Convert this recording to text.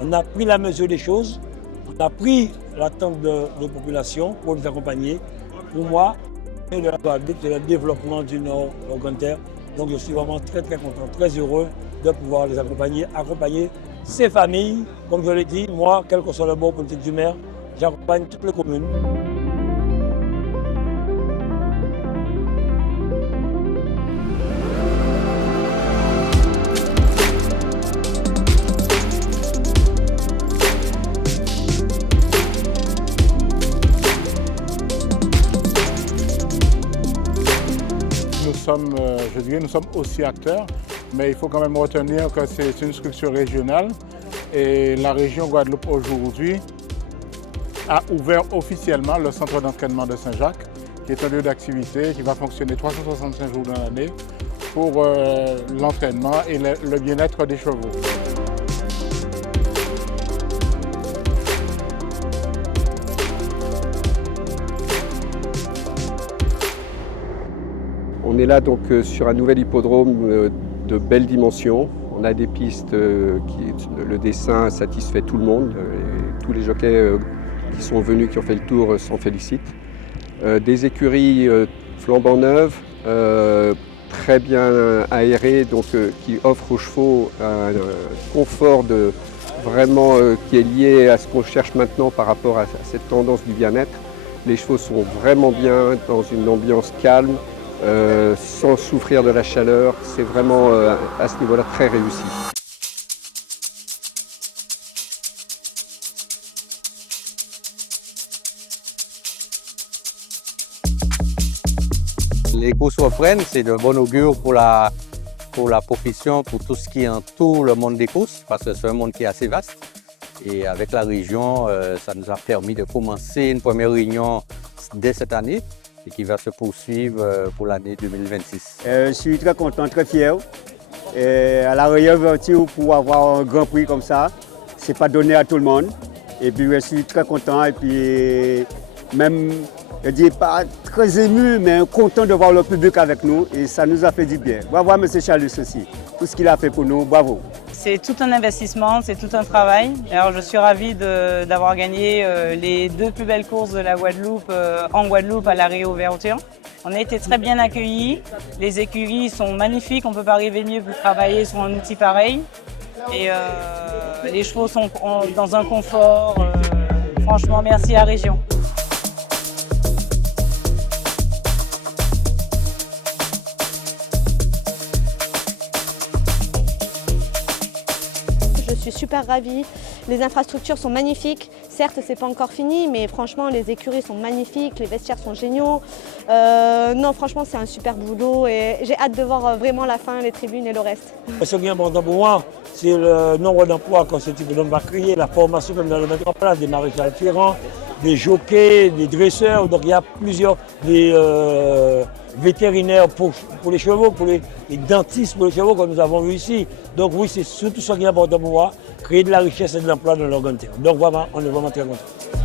On a pris la mesure des choses, on a pris l'attente de nos populations pour nous accompagner. Pour moi, c'est le développement du Nord Argentin. Donc je suis vraiment très content, très heureux de pouvoir les accompagner ces familles. Comme je l'ai dit, moi, quel que soit le bord politique du maire, j'accompagne toutes les communes. Nous sommes aussi acteurs, mais il faut quand même retenir que c'est une structure régionale et la région Guadeloupe aujourd'hui a ouvert officiellement le centre d'entraînement de Saint-Jacques, qui est un lieu d'activité qui va fonctionner 365 jours dans l'année pour l'entraînement et le bien-être des chevaux. On est là donc sur un nouvel hippodrome de belles dimensions. On a des pistes le dessin satisfait tout le monde. Et tous les jockeys qui sont venus, qui ont fait le tour, s'en félicitent. Des écuries flambant neuves, très bien aérées, donc qui offrent aux chevaux un confort qui est lié à ce qu'on cherche maintenant par rapport à cette tendance du bien-être. Les chevaux sont vraiment bien dans une ambiance calme. Sans souffrir de la chaleur, c'est vraiment à ce niveau-là très réussi. Les courses reprennent, c'est de bon augure pour la profession, pour tout ce qui entoure le monde des courses, parce que c'est un monde qui est assez vaste. Et avec la région, ça nous a permis de commencer une première réunion dès cette année, et qui va se poursuivre pour l'année 2026. Je suis très content, très fier. À la réouverture, pour avoir un grand prix comme ça, ce n'est pas donné à tout le monde. Et puis je suis très content et puis même, je ne dis pas très ému, mais content de voir le public avec nous et ça nous a fait du bien. Bravo à M. Chalus aussi, tout ce qu'il a fait pour nous, bravo. C'est tout un investissement, c'est tout un travail. Alors je suis ravie d'avoir gagné les 2 plus belles courses de la Guadeloupe en Guadeloupe à la réouverture. On a été très bien accueillis, les écuries sont magnifiques, on ne peut pas arriver mieux pour travailler sur un outil pareil. Et les chevaux sont dans un confort, franchement merci à la région. Je suis super ravie, les infrastructures sont magnifiques, certes c'est pas encore fini mais franchement les écuries sont magnifiques, les vestiaires sont géniaux. Non franchement c'est un super boulot et j'ai hâte de voir vraiment la fin, les tribunes et le reste. Ce qui est important pour moi, c'est le nombre d'emplois que ce type d'homme va créer, la formation que nous allons mettre en place, des maréchals ferrants, des jockeys, des dresseurs, donc il y a plusieurs vétérinaires pour les chevaux, pour les dentistes pour les chevaux comme nous avons vu ici. Donc oui, c'est surtout ce qui est important pour moi, créer de la richesse et de l'emploi dans l'Argentin. Donc vraiment, on est vraiment très contents.